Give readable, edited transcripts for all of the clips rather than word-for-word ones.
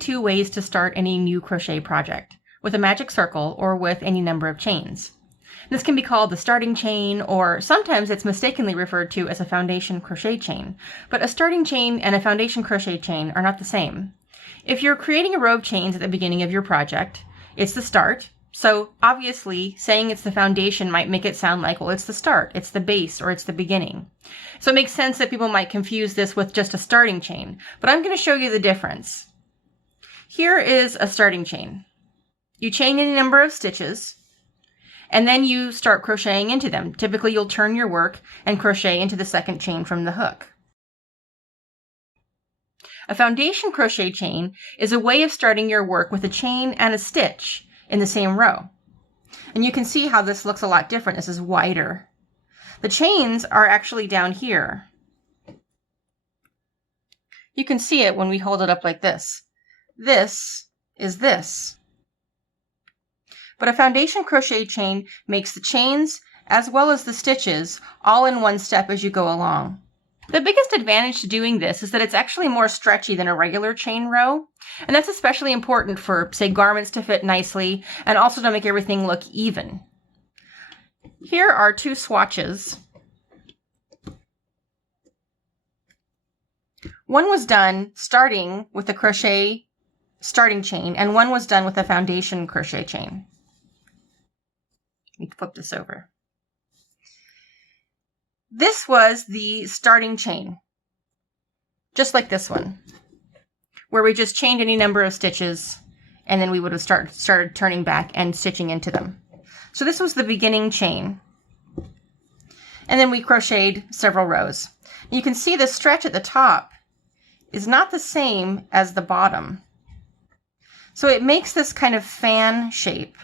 two ways to start any new crochet project, with a magic circle or with any number of chains. This can be called the starting chain, or sometimes it's mistakenly referred to as a foundation crochet chain, but a starting chain and a foundation crochet chain are not the same. If you're creating a row of chains at the beginning of your project, it's the start. So obviously saying it's the foundation might make it sound like, well, it's the start, it's the base, or it's the beginning. So it makes sense that people might confuse this with just a starting chain, but I'm going to show you the difference. Here is a starting chain. You chain any number of stitches, and then you start crocheting into them. Typically you'll turn your work and crochet into the second chain from the hook. A foundation crochet chain is a way of starting your work with a chain and a stitch in the same row. And you can see how this looks a lot different. This is wider. The chains are actually down here. You can see it when we hold it up like this. This is this. But a foundation crochet chain makes the chains as well as the stitches all in one step as you go along. The biggest advantage to doing this is that it's actually more stretchy than a regular chain row, and that's especially important for, say, garments to fit nicely and also to make everything look even. Here are two swatches. One was done starting with a crochet starting chain, and one was done with a foundation crochet chain. Let me flip this over. This was the starting chain, just like this one, where we just chained any number of stitches, and then we would have started turning back and stitching into them. So this was the beginning chain. And then we crocheted several rows. You can see the stretch at the top is not the same as the bottom. So it makes this kind of fan shape.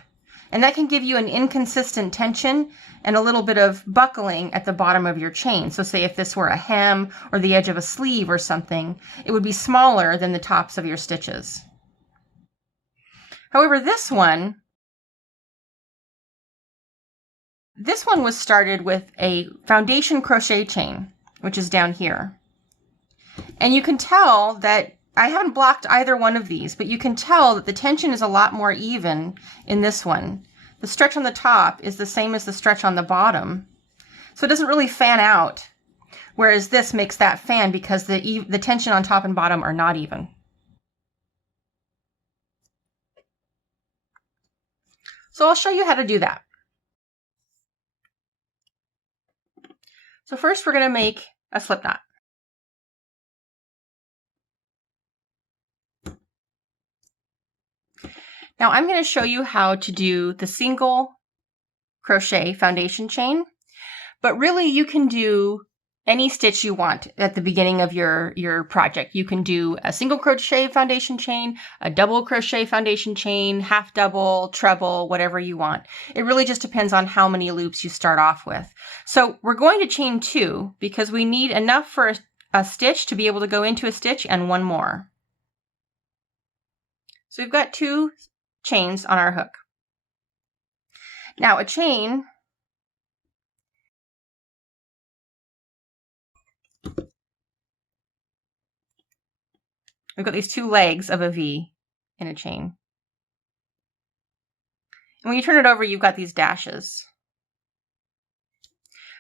And that can give you an inconsistent tension and a little bit of buckling at the bottom of your chain. So say if this were a hem or the edge of a sleeve or something, it would be smaller than the tops of your stitches. However, this one was started with a foundation crochet chain, which is down here. And you can tell that I haven't blocked either one of these, but you can tell that the tension is a lot more even in this one. The stretch on the top is the same as the stretch on the bottom. So it doesn't really fan out, whereas this makes that fan because the tension on top and bottom are not even. So I'll show you how to do that. So first we're going to make a slip knot. Now I'm going to show you how to do the single crochet foundation chain, but really you can do any stitch you want at the beginning of your project. You can do a single crochet foundation chain, a double crochet foundation chain, half double, treble, whatever you want. It really just depends on how many loops you start off with. So we're going to chain 2 because we need enough for a stitch to be able to go into a stitch and one more. So we've got 2 chains on our hook. Now a chain we've got these 2 legs of a V in a chain. And when you turn it over, you've got these dashes.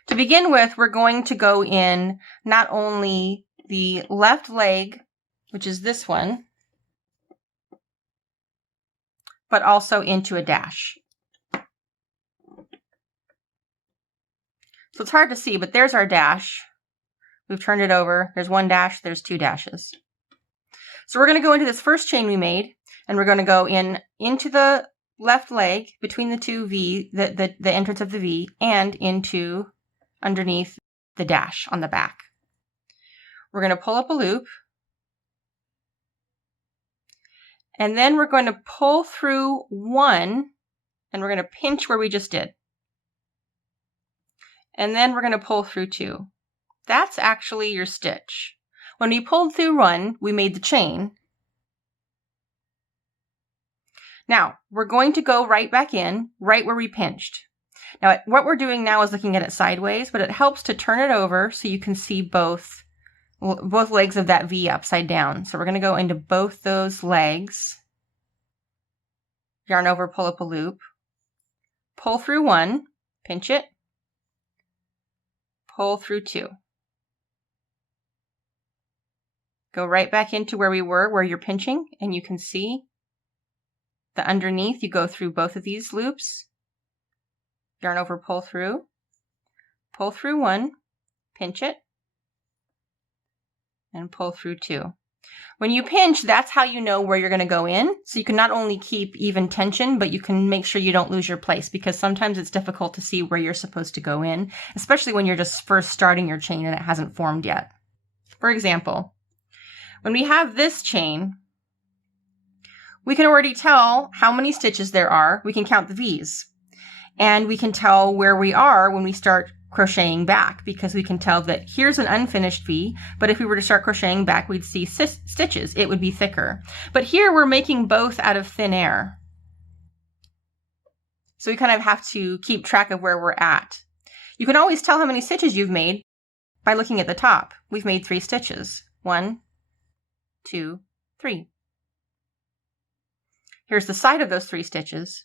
To begin with, we're going to go in not only the left leg, which is this one, but also into a dash. So it's hard to see, but there's our dash. We've turned it over. There's 1 dash, there's 2 dashes. So we're going to go into this first chain we made, and we're going to go into the left leg between the 2 V, the entrance of the V, and into underneath the dash on the back. We're going to pull up a loop, and then we're going to pull through 1, and we're going to pinch where we just did. And then we're going to pull through 2. That's actually your stitch. When we pulled through 1, we made the chain. Now, we're going to go right back in, right where we pinched. Now, what we're doing now is looking at it sideways, but it helps to turn it over so you can see both both legs of that V upside down. So we're going to go into both those legs, yarn over, pull up a loop, pull through one, pinch it, pull through two. Go right back into where we were, where you're pinching, and you can see the underneath. You go through both of these loops, yarn over, pull through one, pinch it, and pull through two. When you pinch, that's how you know where you're going to go in. So you can not only keep even tension, but you can make sure you don't lose your place, because sometimes it's difficult to see where you're supposed to go in, especially when you're just first starting your chain and it hasn't formed yet. For example, when we have this chain, we can already tell how many stitches there are. We can count the V's, and we can tell where we are when we start crocheting back, because we can tell that here's an unfinished V, but if we were to start crocheting back, we'd see stitches. It would be thicker. But here we're making both out of thin air. So we kind of have to keep track of where we're at. You can always tell how many stitches you've made by looking at the top. We've made 3 stitches. 1, 2, 3. Here's the side of those 3 stitches.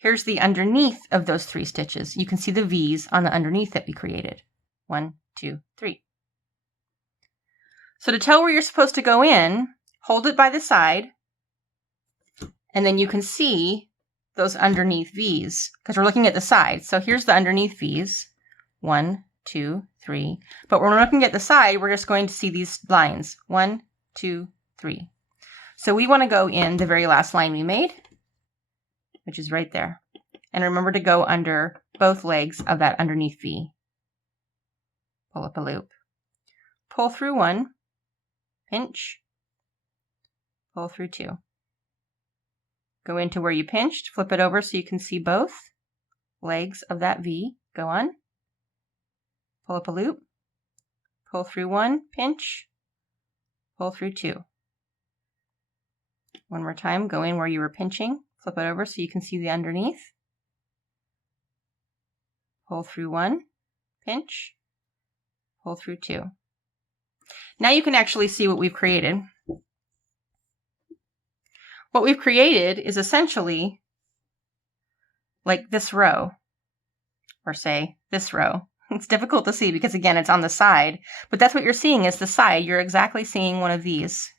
Here's the underneath of those 3 stitches. You can see the V's on the underneath that we created. 1, 2, 3. So to tell where you're supposed to go in, hold it by the side, and then you can see those underneath V's, because we're looking at the side. So here's the underneath V's. 1, 2, 3. But when we're looking at the side, we're just going to see these lines. 1, 2, 3. So we want to go in the very last line we made, which is right there. And remember to go under both legs of that underneath V. Pull up a loop. Pull through one, pinch, pull through two. Go into where you pinched, flip it over so you can see both legs of that V. Go on. Pull up a loop, pull through one, pinch, pull through two. One more time, go in where you were pinching, flip it over so you can see the underneath. Pull through one, pinch, pull through two. Now you can actually see what we've created. What we've created is essentially like this row, or say this row. It's difficult to see because, again, it's on the side, but that's what you're seeing is the side. You're exactly seeing one of these.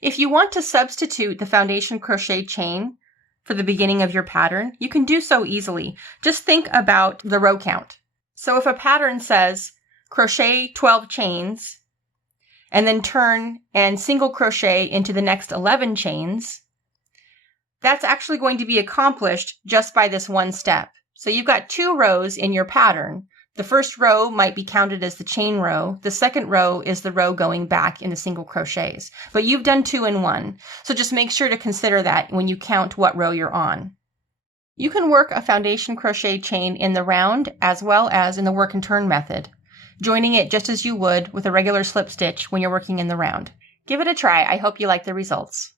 If you want to substitute the foundation crochet chain for the beginning of your pattern, you can do so easily. Just think about the row count. So if a pattern says crochet 12 chains, and then turn and single crochet into the next 11 chains, that's actually going to be accomplished just by this one step. So you've got 2 rows in your pattern. The first row might be counted as the chain row. The second row is the row going back in the single crochets. But you've done 2 in 1. So just make sure to consider that when you count what row you're on. You can work a foundation crochet chain in the round as well as in the work and turn method, joining it just as you would with a regular slip stitch when you're working in the round. Give it a try. I hope you like the results.